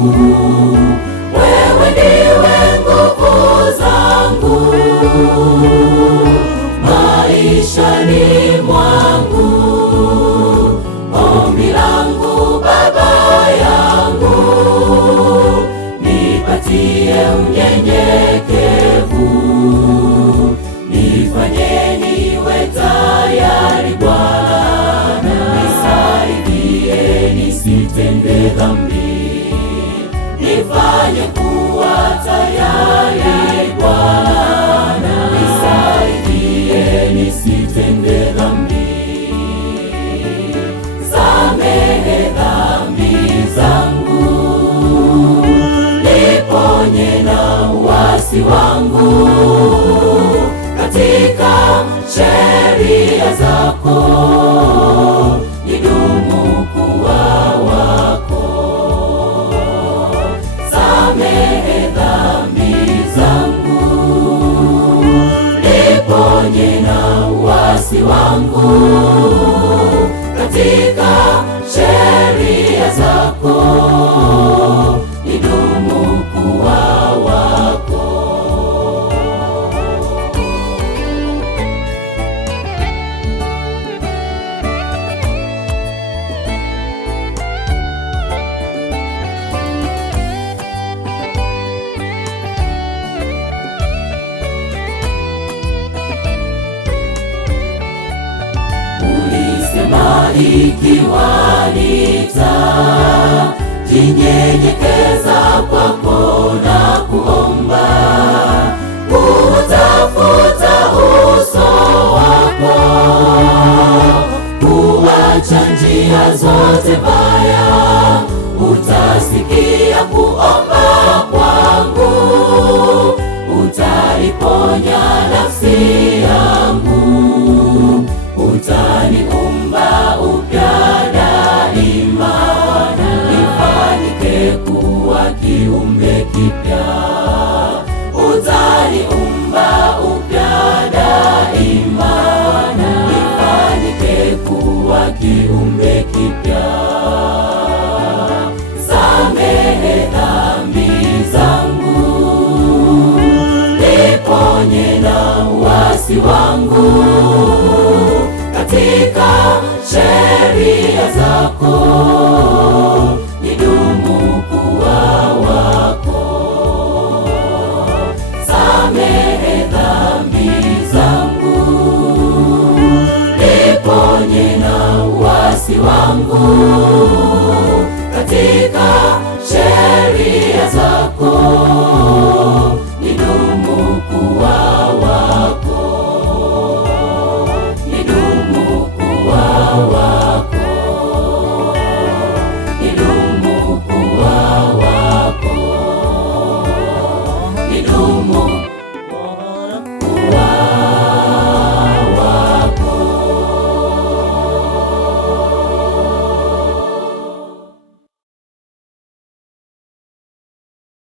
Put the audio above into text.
wangu, wewe ndiwe nguvu zangu maishani mwangu. Ombi langu Baba yangu, nipatie unyenyekevu, nifanye niwe tayari Bwana, nisaidie nisitende dhambi, nifanye kuwa tayari Bwana, nisaidie nisitende dhambi. Samehe dhambi zangu, niponye na uasi wangu, katika sheria zako nidumu kuwa wako. Samehe dhambi zangu, niponye na uasi wangu, katika sheria zako nidumu kuwa wako. Ikiwa nitajinyenyekeza kwako na kuomba, kutafuta uso wako, kuacha njia zote mbaya, utasikia kuomba kwangu, utaiponya nafsi yangu, utaniumba upya daima, nifanyike kuwa kiumbe kipya. Utaniumba upya daima, nifanyike kuwa kiumbe kipya. Samehe dhambi zangu, niponye na uasi wangu, katika sheria zako nidumu kuwa wako. Samehe dhambi zangu, niponye na uasi wangu,